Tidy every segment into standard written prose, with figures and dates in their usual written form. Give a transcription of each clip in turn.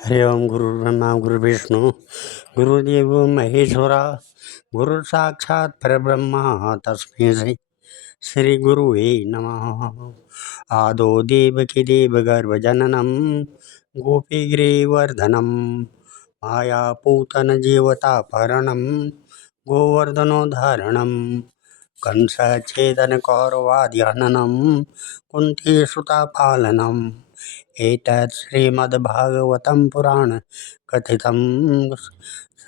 हरि ओम। गुरुर्ब्रह्मा गुरुर्विष्णु गुरुदेव महेश्वरा गुरु साक्षात् परब्रह्म तस्मै श्री गुरुवे नमः। आदो देवकी देवगर्भजननं गोपीगिरिवर्धनं मायापूतन जीवतापहरणं गोवर्धनोद्धारणं कंसच्छेदनकौरवाद्यहननं कुन्तीसुतापालनम् एतत् श्रीमद्भागवतं पुराण कथितं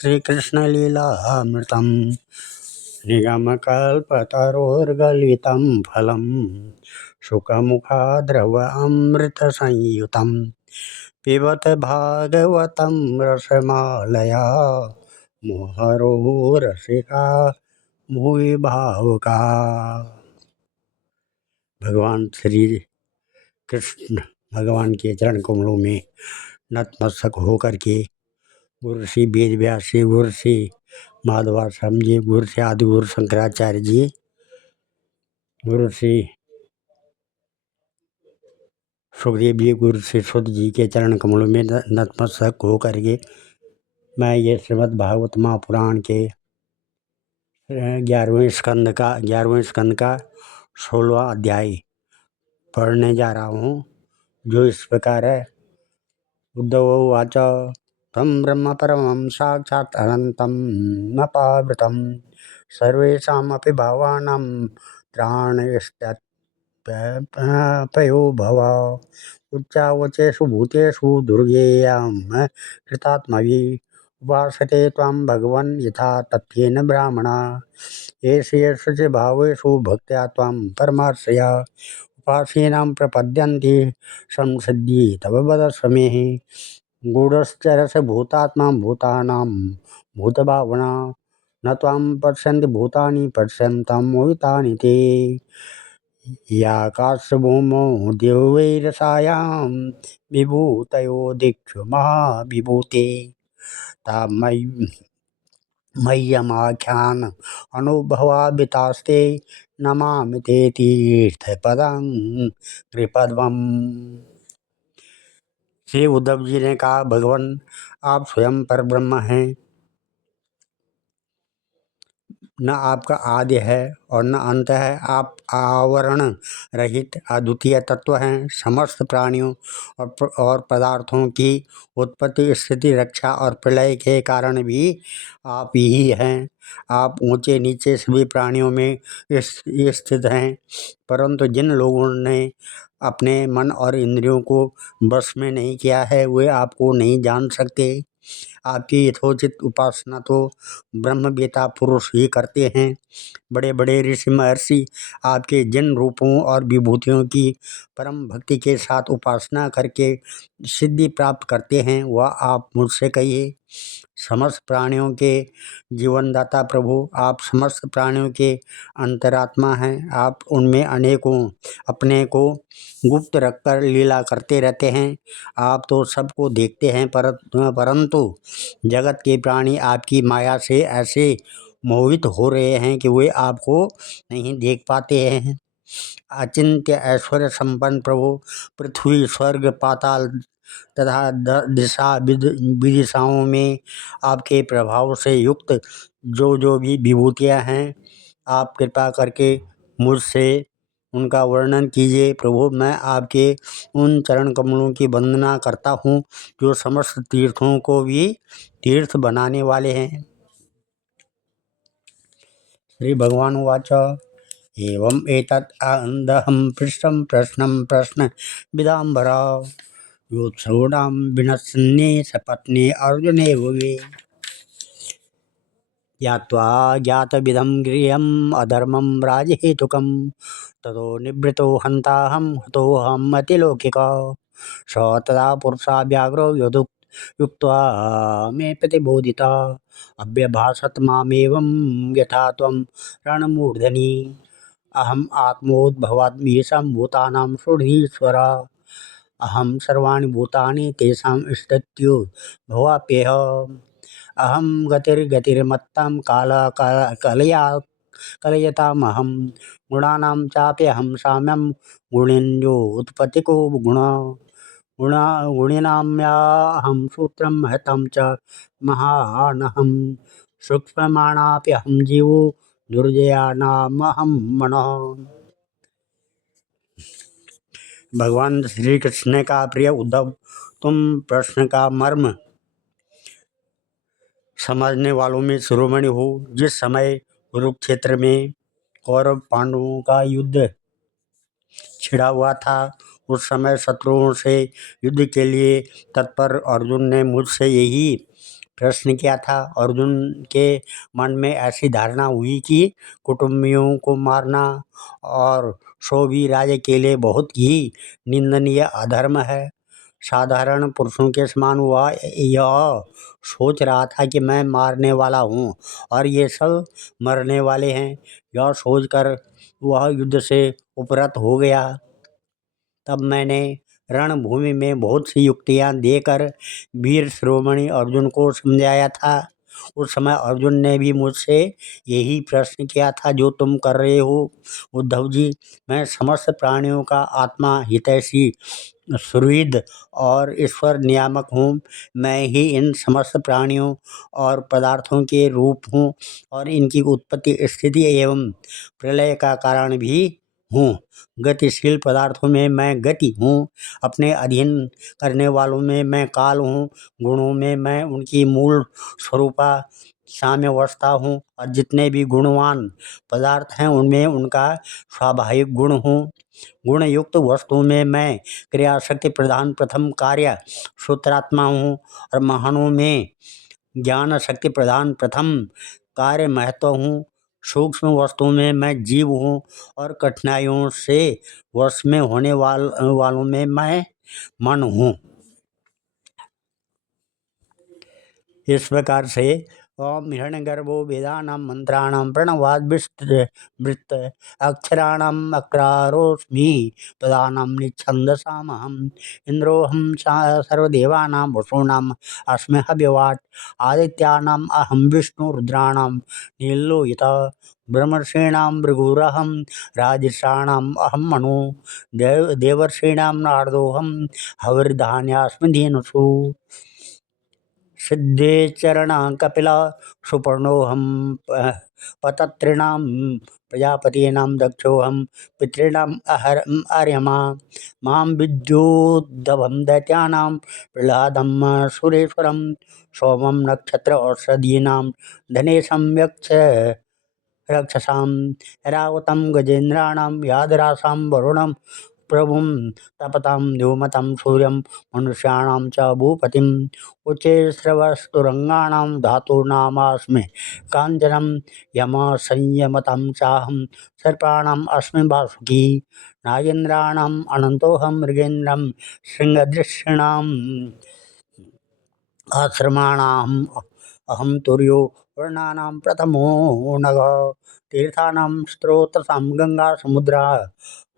श्रीकृष्णलीलामृतं निगमकल्पतरोर्गलितं फलं शुकमुखाद्रवमृतसंयुतं पिबत भागवतं रसमालया मुहरो रसिका भूरि भावुका। भगवान श्री कृष्ण भगवान के चरण कमलों में नतमस्तक होकर के गुरु श्री वेद व्यास जी, गुरु श्री माधवाश्रम जी, गुरु श्री आदि गुरु शंकराचार्य जी, गुरु श्री सुखदेव जी, गुरु श्री सुध जी के चरण कमलों में नतमस्तक होकर के मैं ये श्रीमद् भागवत महापुराण के 11वें स्कंद का 16वां अध्याय पढ़ने जा रहा हूँ, जो इस प्रकार है। उद्धव उवाच तं ब्रह्म परमं साक्षात् अनन्तं न पावृतं सर्वेषामपि भावानां त्राणयस्तत्पयो भव उच्चावचेषु भूतेषु दुर्गेयं कृतात्मभिः उपासते त्वां भगवन् यथा तथ्येन ब्राह्मणा येषु च भावेषु भक्त्या त्वां परमार्शया उपासीनां प्रपद्यन्ते संसिद्धि तव वदस्व मे गूढश्चरस भूतात्मा भूतानां भूतभावना न त्वां पश्यन्ति भूतानि पश्यन्तं मोहितानि ते याकाशभूमौ दिवैरसायां विभूतयो दिक्षु महाविभूते मय्यमाख्यान अनुभवाभितास्ते नमामि ते तीर्थपदं कृपद्वम्। श्री उद्धव जी ने कहा, भगवान आप स्वयं परब्रह्म हैं, न आपका आदि है और न अंत है। आप आवरण रहित अद्वितीय तत्व हैं। समस्त प्राणियों और पदार्थों की उत्पत्ति, स्थिति, रक्षा और प्रलय के कारण भी आप ही हैं। आप ऊंचे नीचे सभी प्राणियों में स्थित हैं, परंतु जिन लोगों ने अपने मन और इंद्रियों को बस में नहीं किया है वे आपको नहीं जान सकते। आपकी यथोचित उपासना तो ब्रह्मवेता पुरुष ही करते हैं। बड़े बड़े ऋषि महर्षि आपके जिन रूपों और विभूतियों की परम भक्ति के साथ उपासना करके सिद्धि प्राप्त करते हैं, वह आप मुझसे कहिए। समस्त प्राणियों के जीवनदाता प्रभु, आप समस्त प्राणियों के अंतरात्मा हैं। आप उनमें अनेकों अपने को गुप्त रखकर लीला करते रहते हैं। आप तो सबको देखते हैं, परंतु जगत के प्राणी आपकी माया से ऐसे मोहित हो रहे हैं कि वे आपको नहीं देख पाते हैं। अचिंत्य ऐश्वर्य संपन्न प्रभु, पृथ्वी स्वर्ग पाताल तथा दिशा विदिशाओं में आपके प्रभाव से युक्त जो भी विभूतियाँ हैं, आप कृपा करके मुझसे उनका वर्णन कीजिए। प्रभु, मैं आपके उन चरण कमलों की वंदना करता हूँ जो समस्त तीर्थों को भी तीर्थ बनाने वाले हैं। श्री भगवान उवाच एवं एतत् अंदहं पृष्ठं प्रश्न विदाम्बरा योत्सोडां विनश्यन्ने सपत्ने अर्जुने भुवे ज्ञात्वा ज्ञातविदं गृह्यम् अधर्मं राजहेतुकं ततो निवृतो हन्ताहं हतोऽहम् अतिलौकिका स तदा पुरुषा व्याघ्रो युक्त्वा मे प्रतिबोधिता अव्यभाषत मामेवं यथा त्वं रणमूर्धनि अहम् आत्मोद्भवाद्मीशं भूतानां सुधीश्वरा अहं सर्वाणि भूतानि तेषां स्थित्यो भवाप्येह अहं गतिर्गतिर्मत्तां कलयतामहं गुणानां चाप्यहं साम्यं गुणेन्द्रो उत्पत्तिको गुण गुणिनाम्याहं सूत्रं महतं च महानहं सूक्ष्ममाणाप्यहं जीवो दुर्जयानामहं मनः। भगवान श्री कृष्ण ने कहा, प्रिय उद्धव, तुम प्रश्न का मर्म समझने वालों में शिरोमणि हो। जिस समय कुरुक्षेत्र में कौरव पांडवों का युद्ध छिड़ा हुआ था, उस समय शत्रुओं से युद्ध के लिए तत्पर अर्जुन ने मुझसे यही प्रश्न किया था। अर्जुन के मन में ऐसी धारणा हुई कि कुटुंबियों को मारना और सो भी राज्य के लिए बहुत ही निंदनीय अधर्म है। साधारण पुरुषों के समान वह यह सोच रहा था कि मैं मारने वाला हूँ और ये सब मरने वाले हैं। यह सोचकर वह युद्ध से उपरत हो गया। तब मैंने रणभूमि में बहुत सी युक्तियां देकर वीर शिरोमणि अर्जुन को समझाया था। उस समय अर्जुन ने भी मुझसे यही प्रश्न किया था जो तुम कर रहे हो। उद्धव जी, मैं समस्त प्राणियों का आत्मा, हितैषी, सुहृद और ईश्वर नियामक हूँ। मैं ही इन समस्त प्राणियों और पदार्थों के रूप हूँ और इनकी उत्पत्ति, स्थिति एवं प्रलय का कारण भी हूँ। गतिशील पदार्थों में मैं गति हूँ, अपने अधीन करने वालों में मैं काल हूँ, गुणों में मैं उनकी मूल स्वरूपा साम्यावस्था हूँ और जितने भी गुणवान पदार्थ हैं उनमें उनका स्वाभाविक गुण हूँ। गुण युक्त वस्तुओं में मैं क्रिया शक्ति प्रधान प्रथम कार्य सूत्रात्मा हूँ और महानों में ज्ञान शक्ति प्रधान प्रथम कार्य महत्व हूँ। सूक्ष्म वस्तुओं में मैं जीव हूँ और कठिनाइयों से वश में होने वालों में मैं मन हूँ। इस प्रकार से ओम हिरण्यगर्भो वेदानां मंत्राणां प्रणवाद्वृत्त अक्षराणाम् अक्रारोऽस्मि पदानां निच्छन्दसामहम् इन्द्रोऽहं सर्वदेवानां वसूनाम् अस्मि हव्यवाट् आदित्यानाम् अहं विष्णुरुद्राणां नीलोहितः ब्रह्मर्षीणां भृगुरहं राजर्षाणाम् अहं मनु देवर्षीणां नारदोऽहं हविर्धान्यास्मि धेनुषु सिद्धे चरणा कपिला सुपर्णोऽहं पतत्रिणां प्रजापतीनां दक्षोऽहं पितॄणाम् अर्यमा मां विद्योद्धवं दैत्यानां प्रह्लादं सुरेश्वरं सोमं नक्षत्र औषधीनां धनेशं यक्ष रक्षसां ऐरावतं गजेन्द्राणां यादरासां वरुणं प्रभुं तपतां धूमतं सूर्यं मनुष्याणां च भूपतिम् उच्चे श्रवस्तुरङ्गाणां धातूनामस्मि काञ्चनं यम संयमतं चाहं सर्पाणाम् अस्मि वासुकी नागेन्द्राणाम् अनन्तोऽहं मृगेन्द्रं शृङ्गदृष्टीणाम् आश्रमाणाम् अहं तुर्यो वर्णानां प्रथमो नगः तीर्थानां स्रोतसां गंगा समुद्रा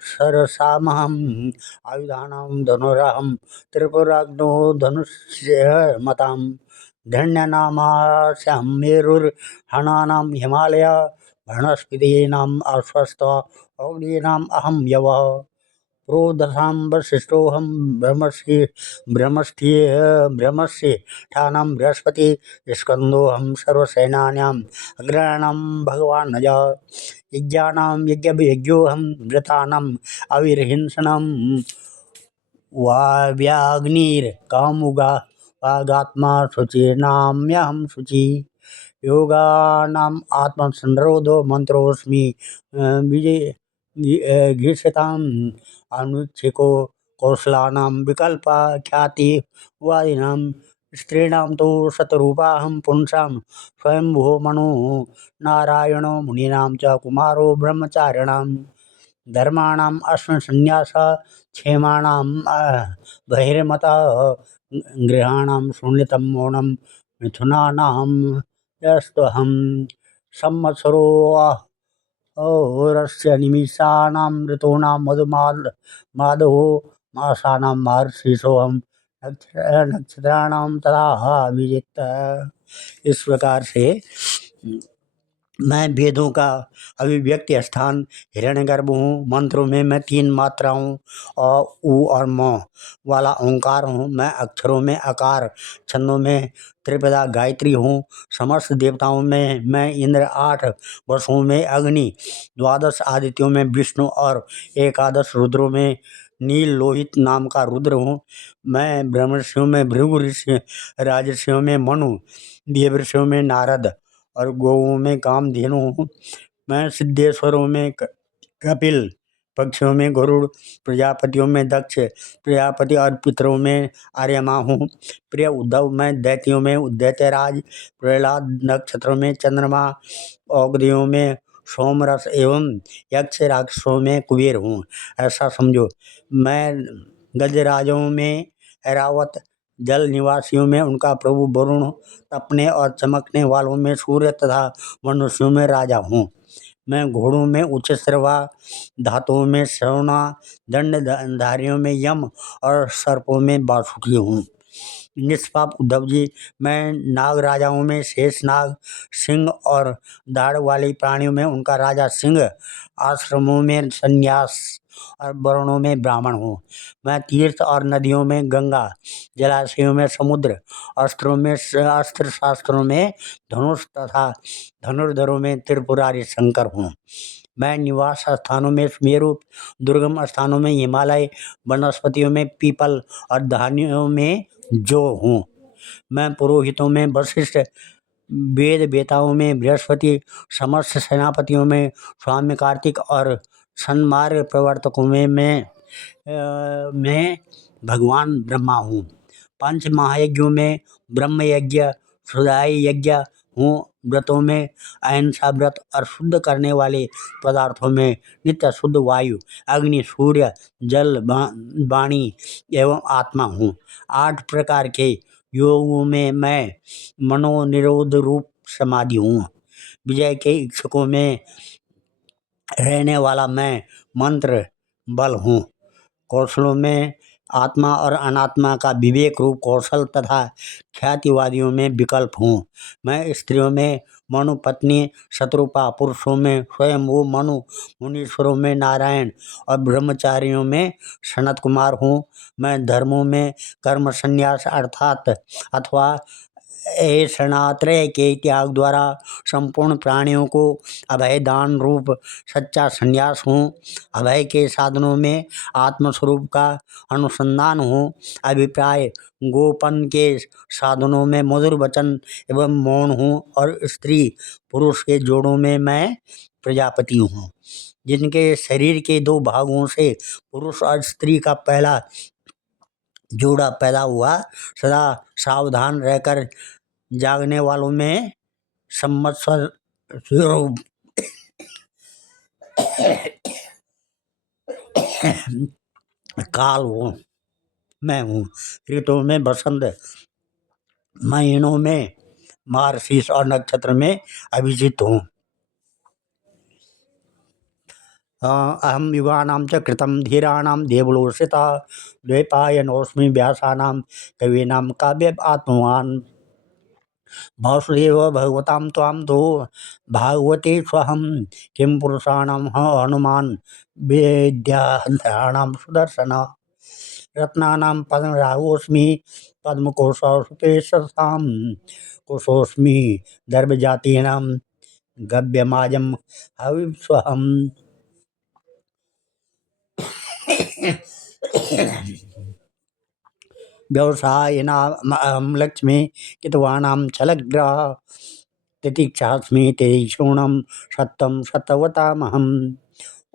सरसामहम् आयुधानां धनुरहं त्रिपुराग्नो धनुष्यमतां धन्यनामास्यहं मेरुर्हणानां हिमालय बृहस्पतीनाम् अश्वस्थ औग्रीणाम् अहं यवः प्रोदशां वसिष्ठोऽहं ब्रह्मस्येष्ठानां बृहस्पति स्कन्दोऽहं सर्वसेनानाम् अग्रणां भगवानज यज्ञानां यज्ञोऽहं वृतानाम् अविर्हिंसनं वाव्याग्निर्कामुगा वागात्मा शुचीनाम्यहं शुचि योगानाम् आत्मसंरोधो मंत्रोऽस्मि गीषताम् अनुच्छिको कौशलानां विकल्पा ख्याति वादिनां स्त्रीणां तो शतरूपाहं पुंसां स्वयंभुवो मनो नारायणो मुनीनां च कुमारो ब्रह्मचारिणां धर्माणाम् अस्मि संन्यास क्षेमाणां बहिर्मतः गृहाणां शून्यतं मौनं मिथुनानां यस्त्वहं संवत्सरो औरस्य निमिषाणां ऋतूनां माधवो मासानां महर्षिसोऽहं नक्षत्राणां तथा विजित। इस प्रकार से मैं वेदों का अभिव्यक्ति स्थान हिरण्यगर्भ हूँ। मंत्रों में मैं 3 मात्राओं और ऊ और म वाला ओंकार हूँ। मैं अक्षरों में आकार, छंदों में त्रिपदा गायत्री हूँ। समस्त देवताओं में मैं इंद्र, 8 वसुओं में अग्नि, 12 आदित्यों में विष्णु और 11 रुद्रों में नील लोहित नाम का रुद्र हूँ। मैं ब्रह्मर्षियों में भृगु ऋषि, राजर्षियों में मनु, देवर्षियों में नारद और गौओं में कामधेनु हूँ। मैं सिद्धेश्वरों में कपिल, पक्षियों में गरुड़, प्रजापतियों में दक्ष प्रजापति और पितरों में आर्यमा हूँ। प्रिय उद्धव, मैं दैत्यों में दैत्यराज, प्रहलाद, नक्षत्रों में चंद्रमा, औषधियों में सोमरस एवं यक्ष राक्षसों में कुबेर हूँ। ऐसा समझो। मैं गजराजों में ऐरावत, जल निवासियों में उनका प्रभु वरुण, तपने और चमकने वालों में सूर्य तथा मनुष्यों में राजा हूँ। मैं घोड़ों में उच्चश्रवा, धातुओं में श्रवणा, दंडधारियों में यम और सर्पों में वासुकी हूँ। निष्पाप उद्धव जी, मैं नाग राजाओं में शेषनाग, सिंह और दाढ़ वाले प्राणियों में उनका राजा सिंह, आश्रमों में संन्यास और वर्णों में ब्राह्मण हूँ। मैं तीर्थ और नदियों में गंगा, जलाशयों में समुद्र, अस्त्र शास्त्रों में धनुष तथा धनुर्धरों में त्रिपुरारी शंकर हूँ। मैं निवास स्थानों में सुमेरु, दुर्गम स्थानों में हिमालय, वनस्पतियों में पीपल और धान्यों में जो हूँ। मैं पुरोहितों में वशिष्ठ, वेद वेताओं में बृहस्पति, समस्त सेनापतियों में स्वामी कार्तिक और सन्मार्ग प्रवर्तकों में मैं भगवान ब्रह्मा हूँ। 5 महायज्ञों में ब्रह्म यज्ञ, सुदाई यज्ञ हूँ। व्रतों में अहिंसा व्रत और शुद्ध करने वाले पदार्थों में नित्य शुद्ध वायु, अग्नि, सूर्य, जल, वाणी एवं आत्मा हूँ। 8 प्रकार के योगों में मैं मनोनिरोध रूप समाधि हूँ। विजय के इच्छुकों में रहने वाला मैं मंत्र बल हूँ। कौशलों में आत्मा और अनात्मा का विवेक रूप कौशल तथा ख्यातिवादियों में विकल्प हूँ। मैं स्त्रियों में मनु पत्नी शत्रुपा, पुरुषों में स्वयंभू मनु, मुनीश्वरों में नारायण और ब्रह्मचारियों में सनत कुमार हूँ। मैं धर्मों में कर्म संन्यास अर्थात अथवा ऐषणात्रय के त्याग द्वारा संपूर्ण प्राणियों को अभय दान रूप सच्चा संन्यास हूँ। अभय के साधनों में आत्मस्वरूप का अनुसंधान हूँ। अभिप्राय गोपन के साधनों में मधुर वचन एवं मौन हूँ और स्त्री पुरुष के जोड़ों में मैं प्रजापति हूँ। जिनके शरीर के 2 भागों से पुरुष और स्त्री का पहला जोड़ा पैदा हुआ, सदा सावधान रहकर जागने वालों में संवत्सर काल हूँ मैं हूँ। ऋतुओं में बसंत, महीनों में मार्गशीर्ष और नक्षत्र में अभिजित हूँ। अहम युगानां च कृतं धीराणां देवलोषिता, द्वैपायनोऽस्मि व्यासानां कवीनां काव्य आत्मवान्। वासुदेव भगवतां त्वां दो भागवते स्वहं, किं पुरुषाणां हनुमान् वेद्याधराणां सुदर्शन। रत्नानां पद्मरागोऽस्मि, पद्मकोशोपेशसां कुशोऽस्मि, दर्भजातीनां गव्यमाजं हविष्वहम्। व्यवसायिनामहं लक्ष्मी, कितवानां छलग्राह, तितिक्षास्मि तेषूणं सत्तं सत्वतामहम्।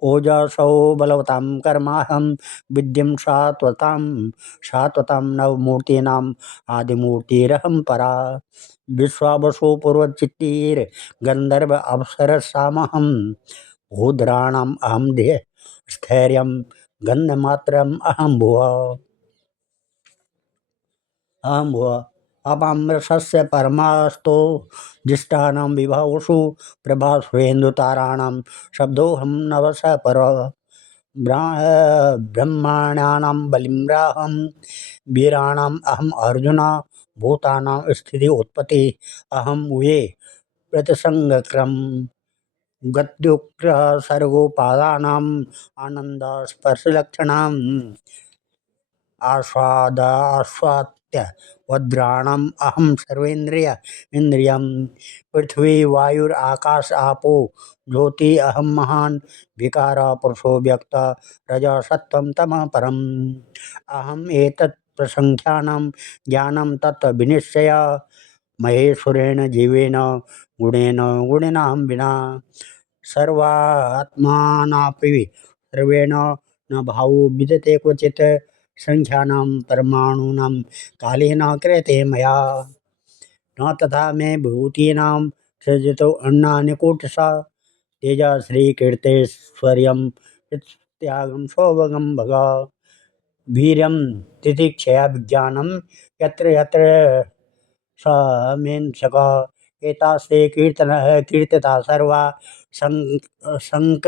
ओजसो बलवतां कर्माहं, विद्यं सात्वतां नवमूर्तीनाम् आदिमूर्तिरहं परा। विश्वावसु पूर्वचित्तिर्गन्धर्व अप्सरसामहं, भूधराणाम् अहं स्थैर्यं गन्धमात्रम् अहं भुवः। अहं भुवः अपाम्रसस्य परमास्तो, जिष्टानां विभावसु प्रभास्वेन्दुताराणां शब्दोऽहं नवसः परः। ब्रह्मण्यानां बलिम्राहं, वीराणाम् अहम् अर्जुन, भूतानां स्थिति उत्पत्ति अहं वे प्रतिसंगक्रम गत्युग्र सर्गोपादानाम आनंद स्पर्श लक्षणाम आस्वाद्य वज्राणम अहम सर्वेन्द्रिय इंद्रियम पृथ्वी वायुराकाश आपो ज्योति अहम महान विकार पुरुषो व्यक्त रज सत्वम तम परम अहम एतत् प्रसंख्यानम ज्ञानम तत् विनिश्चय महेश्वरेण जीवेन गुणेन गुणिनाम विना सर्वात्मानापि सर्वेण न भावो विद्यते क्वचित् संख्यानां परमाणूनां कालेन क्रियते मया न तथा मे विभूतीनां सृजतो अन्नानि कोटिशः तेजश्रीकीर्तेश्वर्यं त्यागं सौभगं भग वीर्यं तितिक्षया विज्ञानं यत्र यत्र समेन्सक एतास्ते कीर्तिता सर्वा संक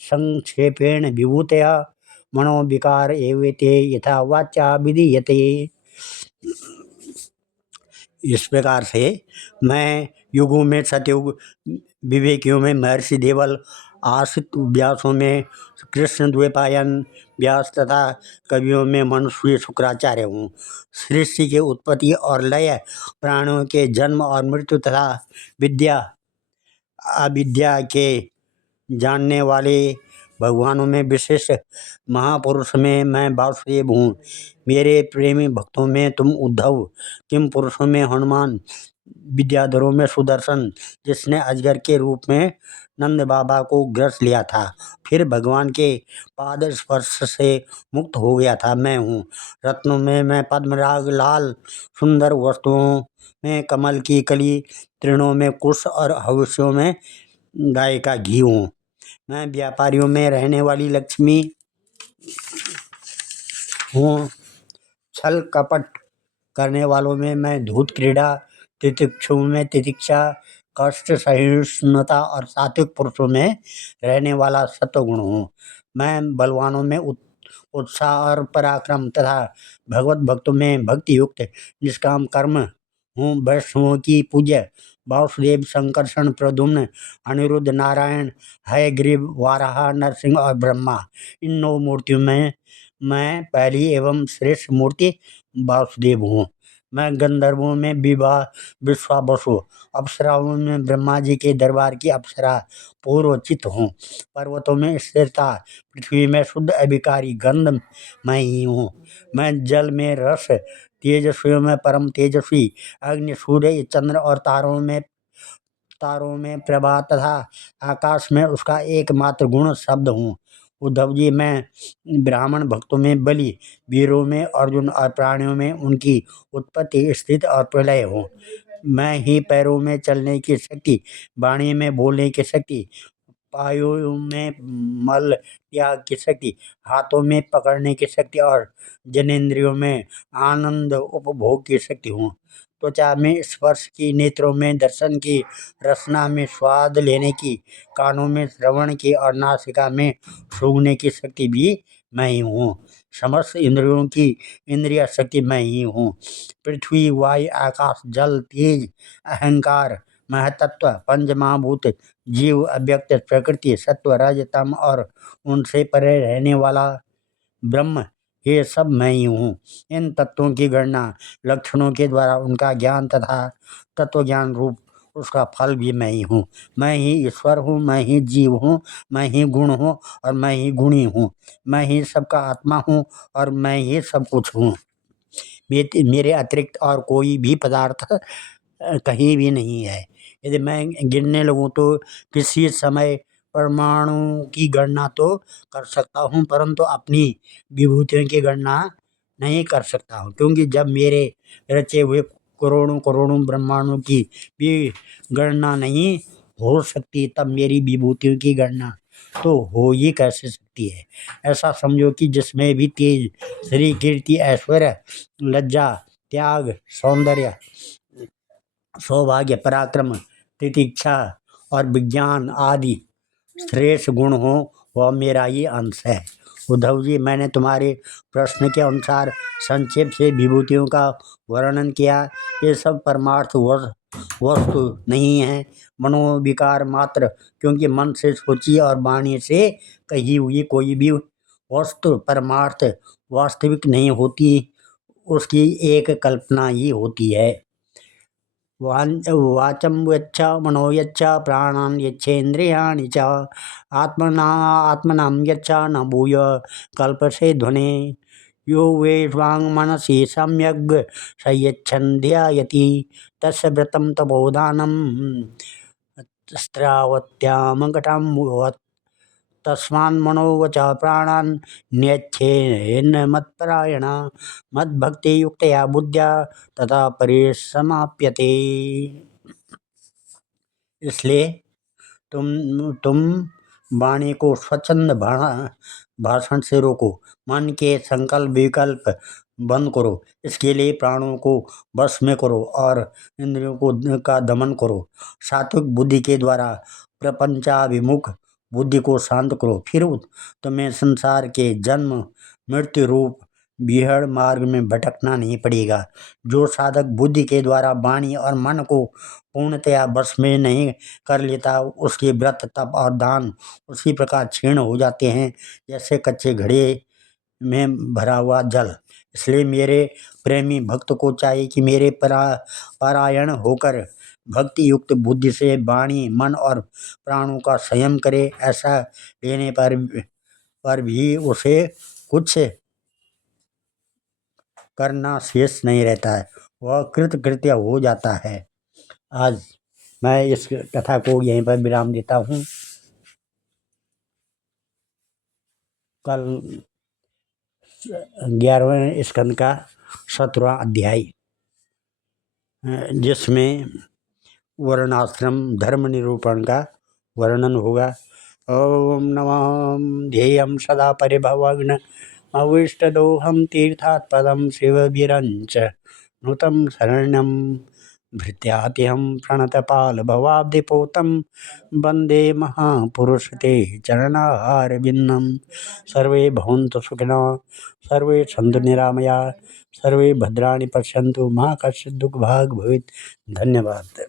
संक्षेपेण विभूतया मनोविकार एवेते यथा वाचा विधीयते। इस प्रकार से मैं युगों में सतयुग, विवेकियों में महर्षि देवल, आश्रित व्यासों में कृष्ण द्वैपायन व्यास तथा कवियों में मनुष्य शुक्राचार्य हूँ। सृष्टि के उत्पत्ति और लय, प्राणियों के जन्म और मृत्यु तथा विद्या अविद्या के जानने वाले भगवानों में विशिष्ट महापुरुष में मैं वासुदेव हूँ। मेरे प्रेमी भक्तों में तुम उद्धव, किम पुरुषों में हनुमान, विद्याधरों में सुदर्शन जिसने अजगर के रूप में नंद बाबा को ग्रस लिया था, फिर भगवान के पाद स्पर्श से मुक्त हो गया था, मैं हूँ। रत्नों में मैं पद्मराग लाल, सुंदर वस्तुओं में कमल की कली, तृणों में कुश और हविष्यों में गाय का घी हूँ। मैं व्यापारियों में रहने वाली लक्ष्मी हूँ। छल कपट करने वालों में मैं धूत क्रीड़ा, तितिक्षुओं में तितिक्षा, कष्ट सहिष्णुता और सात्विक पुरुषों में रहने वाला सत्वगुण हूँ। मैं बलवानों में उत्साह और पराक्रम तथा भगवत भक्तों में भक्ति युक्त निष्काम कर्म हूँ। वैष्णवों की पूज्य वासुदेव, संकर्षण, प्रद्युम्न, अनिरुद्ध, नारायण, हयग्रीव, वाराह, नरसिंह और ब्रह्मा, इन 9 मूर्तियों में मैं पहली एवं श्रेष्ठ मूर्ति वासुदेव हूँ। मैं गंधर्वों में विश्वावसु, अप्सराओं में ब्रह्मा जी के दरबार की अप्सरा पूर्वचित हूँ। पर्वतों में स्थिरता, पृथ्वी में शुद्ध अभिकारी गंध मैं ही हूँ। मैं जल में रस, तेजस्वियों में परम तेजस्वी, अग्नि, सूर्य, चंद्र और तारों में प्रभा तथा आकाश में उसका एकमात्र गुण शब्द हूँ। उद्धव जी, मैं ब्राह्मण भक्तों में बलि, वीरों में अर्जुन और प्राणियों में उनकी उत्पत्ति, स्थिति और प्रलय हूँ। मैं ही पैरों में चलने की शक्ति, वाणी में बोलने की शक्ति, पायों में मल त्याग की शक्ति, हाथों में पकड़ने की शक्ति और जनेन्द्रियों में आनंद उपभोग की शक्ति हूँ। त्वचा में स्पर्श की, नेत्रों में दर्शन की, रसना में स्वाद लेने की, कानों में श्रवण की और नासिका में सूंघने की शक्ति भी मैं ही हूँ। समस्त इंद्रियों की इंद्रिय शक्ति मैं ही हूँ। पृथ्वी, वायु, आकाश, जल, तेज, अहंकार, महतत्व, पंचमहाभूत, जीव, अव्यक्त प्रकृति, सत्व, रज, तम और उनसे परे रहने वाला ब्रह्म, ये सब मैं ही हूँ। इन तत्वों की गणना लक्षणों के द्वारा उनका ज्ञान तथा तत्व ज्ञान रूप उसका फल भी मैं ही हूँ। मैं ही ईश्वर हूँ, मैं ही जीव हूँ, मैं ही गुण हूँ और मैं ही गुणी हूँ। मैं ही सबका आत्मा हूँ और मैं ही सब कुछ हूँ। मेरे अतिरिक्त और कोई भी पदार्थ कहीं भी नहीं है। यदि मैं गिनने लगूँ तो किसी समय परमाणु की गणना तो कर सकता हूँ, परंतु अपनी विभूतियों की गणना नहीं कर सकता हूँ, क्योंकि जब मेरे रचे हुए करोड़ों करोड़ों ब्रह्मांडों की भी गणना नहीं हो सकती, तब मेरी विभूतियों की गणना तो हो ही कैसे सकती है। ऐसा समझो कि जिसमें भी तेज, श्री, कीर्ति, ऐश्वर्य, लज्जा, त्याग, सौंदर्य, सौभाग्य, पराक्रम, तितिक्षा और विज्ञान आदि श्रेष्ठ गुण हो, वह मेरा ही अंश है। उद्धव जी, मैंने तुम्हारे प्रश्न के अनुसार संक्षेप से विभूतियों का वर्णन किया। ये सब परमार्थ वस्तु नहीं है, मनोविकार मात्र। क्योंकि मन से सोची और वाणी से कही हुई कोई भी वस्तु परमार्थ वास्तविक नहीं होती, उसकी एक कल्पना ही होती है। वाचम यच्च मनो यच्च प्राणान यच्छेन्द्रियाणि च आत्मनां यच्च न भूय कल्पसे ध्वने यो वे स्वांग मनसि सम्यग् स यच्छन् ध्यायति तस्य व्रतं तपोदानं स्त्रावत्यामघटं तस्मान्मनोवच प्राणान् न्यच्छेन्न मत्परायण मद्भक्तियुक्तया बुद्ध्या तथा परिसमाप्यते। इसलिए तुम वाणी को स्वच्छंद भाषण से रोको, मन के संकल्प विकल्प बंद करो। इसके लिए प्राणों को वश में करो और इंद्रियों का दमन करो। सात्विक बुद्धि के द्वारा प्रपंचाभिमुख बुद्धि को शांत करो। फिर तुम्हें संसार के जन्म मृत्यु रूप विहड़ मार्ग में भटकना नहीं पड़ेगा। जो साधक बुद्धि के द्वारा वाणी और मन को पूर्णतया वश में नहीं कर लेता, उसके व्रत तप और दान उसी प्रकार क्षीण हो जाते हैं जैसे कच्चे घड़े में भरा हुआ जल। इसलिए मेरे प्रेमी भक्त को चाहिए कि मेरे परायण होकर भक्ति युक्त बुद्धि से वाणी मन और प्राणों का संयम करे। ऐसा लेने पर भी उसे कुछ करना शेष नहीं रहता है, वह कृतकृत्य हो जाता है। आज मैं इस कथा को यहीं पर विराम देता हूँ। कल 11वें स्कंद का 17वां अध्याय, जिसमें वर्णाश्रम धर्म निरूपण का वर्णन होगा। ओम नमः ध्येयं सदा परिभवग्न अविष्टदोहं तीर्थात् पदं शिवभिरञ्च नूतं शरणं भृत्यातिहं प्रणतपालभवाब्धिपोतं वन्दे महापुरुषते चरणारविन्दं। सर्वे भवन्तु सुखिनः, सर्वे सन्तु निरामया, सर्वे भद्राणि पश्यन्तु, मा कश्चित् दुःखभाग् भवेत्। धन्यवाद।